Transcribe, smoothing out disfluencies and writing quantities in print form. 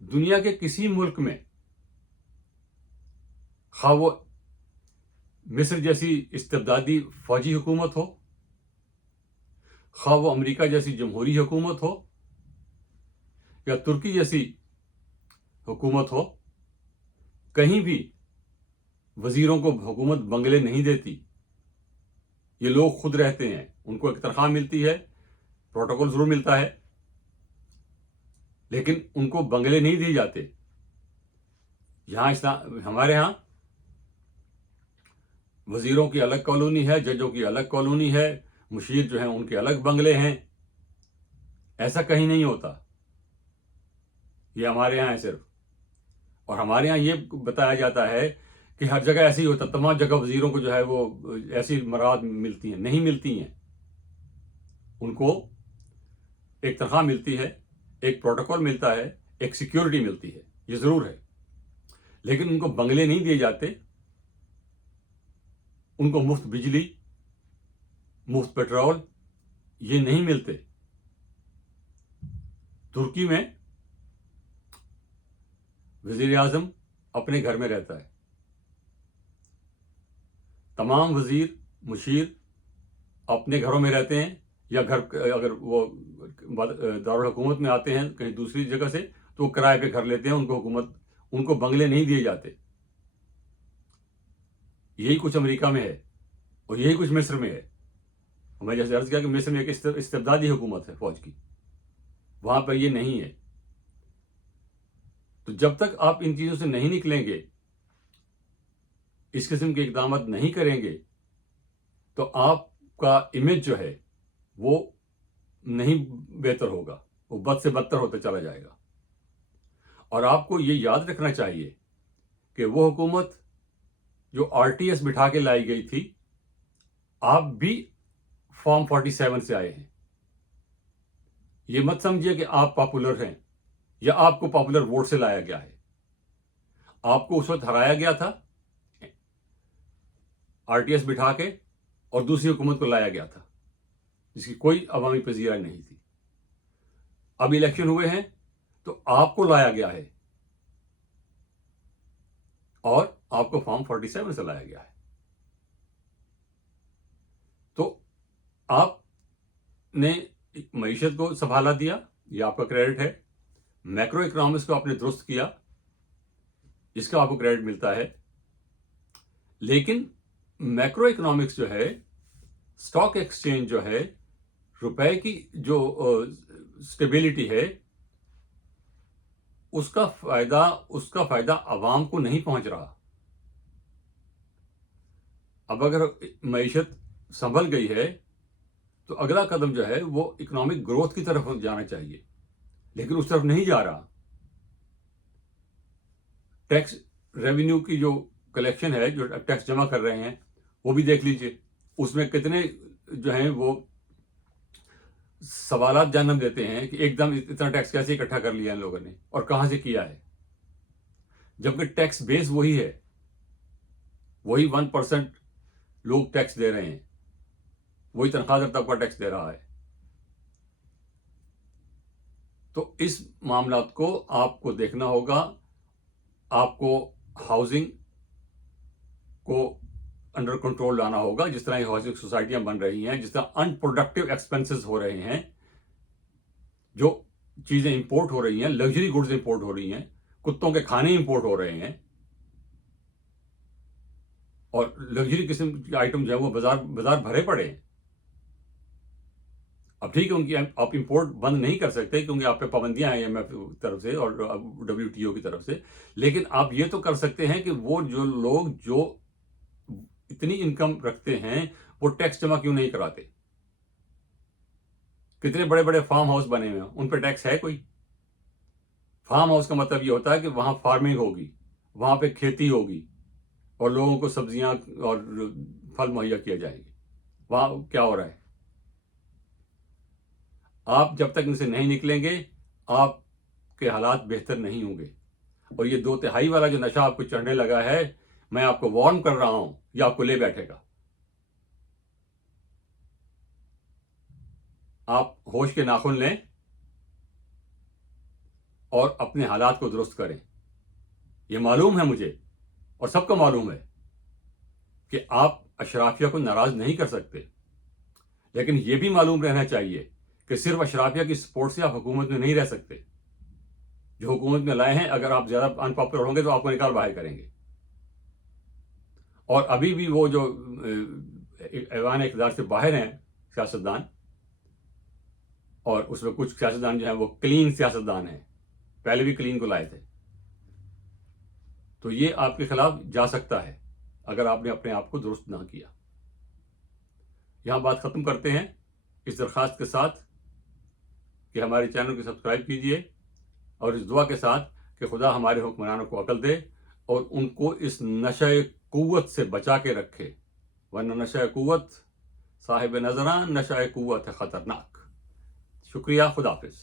دنیا کے کسی ملک میں، خواہ وہ مصر جیسی استبدادی فوجی حکومت ہو، خواہ وہ امریکہ جیسی جمہوری حکومت ہو، یا ترکی جیسی حکومت ہو، کہیں بھی وزیروں کو حکومت بنگلے نہیں دیتی. یہ لوگ خود رہتے ہیں، ان کو ایک تنخواہ ملتی ہے، پروٹوکول ضرور ملتا ہے، لیکن ان کو بنگلے نہیں دیے جاتے. ہمارے ہاں وزیروں کی الگ کالونی ہے، ججوں کی الگ کالونی ہے، مشیر جو ہیں ان کے الگ بنگلے ہیں. ایسا کہیں نہیں ہوتا، یہ ہمارے یہاں ہے صرف. اور ہمارے یہاں یہ بتایا جاتا ہے کہ ہر جگہ ایسے ہی ہوتا، تمام جگہ وزیروں کو جو ہے وہ ایسی مراد ملتی ہیں. نہیں ملتی ہیں. ان کو ایک تنخواہ ملتی ہے، ایک پروٹوکول ملتا ہے، ایک سیکیورٹی ملتی ہے، یہ ضرور ہے، لیکن ان کو بنگلے نہیں دیے جاتے. ان کو مفت بجلی، مفت پیٹرول یہ نہیں ملتے. ترکی میں وزیر اعظم اپنے گھر میں رہتا ہے، تمام وزیر مشیر اپنے گھروں میں رہتے ہیں، یا گھر اگر وہ دارالحکومت میں آتے ہیں کہیں دوسری جگہ سے تو وہ کرائے پہ گھر لیتے ہیں. ان کو بنگلے نہیں دیے جاتے. یہی کچھ امریکہ میں ہے اور یہی کچھ مصر میں ہے. میں جیسے عرض کیا کہ مصر میں ایک استبدادی حکومت ہے فوج کی، وہاں پہ یہ نہیں ہے. تو جب تک آپ ان چیزوں سے نہیں نکلیں گے، اس قسم کے اقدامات نہیں کریں گے، تو آپ کا امیج جو ہے وہ نہیں بہتر ہوگا، وہ بد سے بدتر ہوتا چلا جائے گا. اور آپ کو یہ یاد رکھنا چاہیے کہ وہ حکومت جو RTS بٹھا کے لائی گئی تھی، آپ بھی فارم 47 سے آئے ہیں. یہ مت سمجھیے کہ آپ پاپولر ہیں یا آپ کو پاپولر ووٹ سے لایا گیا ہے. آپ کو اس وقت ہرایا گیا تھا RTS بٹھا کے، اور دوسری حکومت کو لایا گیا تھا جس کی کوئی عوامی پذیرائی نہیں تھی. اب الیکشن ہوئے ہیں تو آپ کو لایا گیا ہے اور آپ کو فارم 47 سے لایا گیا ہے. تو آپ نے معیشت کو سنبھالا دیا، یہ آپ کا کریڈٹ ہے. میکرو اکنامکس کو آپ نے درست کیا، اس کا آپ کو کریڈٹ ملتا ہے. لیکن میکرو اکنامکس جو ہے، اسٹاک ایکسچینج جو ہے، روپے کی جو اسٹیبلٹی ہے، اس کا فائدہ عوام کو نہیں پہنچ رہا. اب اگر معیشت سنبھل گئی ہے تو اگلا قدم جو ہے وہ اکنامک گروتھ کی طرف جانا چاہیے، لیکن اس طرف نہیں جا رہا. ٹیکس ریونیو کی جو کلیکشن ہے، جو ٹیکس جمع کر رہے ہیں، وہ بھی دیکھ لیجئے. اس میں کتنے جو ہیں وہ سوالات جنم دیتے ہیں کہ ایک دم اتنا ٹیکس کیسے اکٹھا کر لیا ان لوگوں نے اور کہاں سے کیا ہے، جبکہ ٹیکس بیس وہی ہے. وہی 1% لوگ ٹیکس دے رہے ہیں، وہی تنخواہ دار طبقہ ٹیکس دے رہا ہے. تو اس معاملات کو آپ کو دیکھنا ہوگا. آپ کو ہاؤسنگ کو انڈر کنٹرول لانا ہوگا. جس طرح یہ ہاؤسنگ سوسائٹیاں بن رہی ہیں، جس طرح ان پروڈکٹیو ایکسپینسز ہو رہے ہیں، جو چیزیں امپورٹ ہو رہی ہیں، لگژری گڈز امپورٹ ہو رہی ہیں، کتوں کے کھانے امپورٹ ہو رہے ہیں، اور لگژری قسم کے آئٹم جو ہے وہ بازار بھرے پڑے ہیں. اب ٹھیک ہے، ان کی آپ امپورٹ بند نہیں کر سکتے کیونکہ آپ پہ پابندیاں ہیں IMF کی طرف سے اور WTO کی طرف سے، لیکن آپ یہ تو کر سکتے ہیں کہ وہ جو لوگ جو اتنی انکم رکھتے ہیں وہ ٹیکس جمع کیوں نہیں کراتے. کتنے بڑے بڑے فارم ہاؤس بنے ہوئے ہیں، ان پہ ٹیکس ہے کوئی؟ فارم ہاؤس کا مطلب یہ ہوتا ہے کہ وہاں فارمنگ ہوگی، وہاں پہ کھیتی ہوگی اور لوگوں کو سبزیاں اور پھل مہیا کیا جائیں گے. وہاں کیا ہو رہا ہے؟ آپ جب تک ان سے نہیں نکلیں گے، آپ کے حالات بہتر نہیں ہوں گے. اور یہ 2/3 والا جو نشہ آپ کو چڑھنے لگا ہے، میں آپ کو وارن کر رہا ہوں، یہ آپ کو لے بیٹھے گا. آپ ہوش کے ناخن لیں. اور اپنے حالات کو درست کریں. یہ معلوم ہے مجھے اور سب کو معلوم ہے کہ آپ اشرافیہ کو ناراض نہیں کر سکتے، لیکن یہ بھی معلوم رہنا چاہیے کہ صرف اشرافیہ کی سپورٹ سے آپ حکومت میں نہیں رہ سکتے. جو حکومت میں لائے ہیں، اگر آپ زیادہ ان پاپولر ہوں گے تو آپ کو نکال باہر کریں گے. اور ابھی بھی وہ جو ایوان اقتدار سے باہر ہیں سیاستدان، اور اس میں کچھ سیاستدان جو ہیں وہ کلین سیاستدان ہیں، پہلے بھی کلین کو لائے تھے، تو یہ آپ کے خلاف جا سکتا ہے اگر آپ نے اپنے آپ کو درست نہ کیا. یہاں بات ختم کرتے ہیں اس درخواست کے ساتھ کہ ہمارے چینل کو سبسکرائب کیجیے، اور اس دعا کے ساتھ کہ خدا ہمارے حکمرانوں کو عقل دے اور ان کو اس نشہ قوت سے بچا کے رکھے، ورنہ نشہ قوت صاحب نظراں، نشہ قوت ہے خطرناک. شکریہ. خدا حافظ.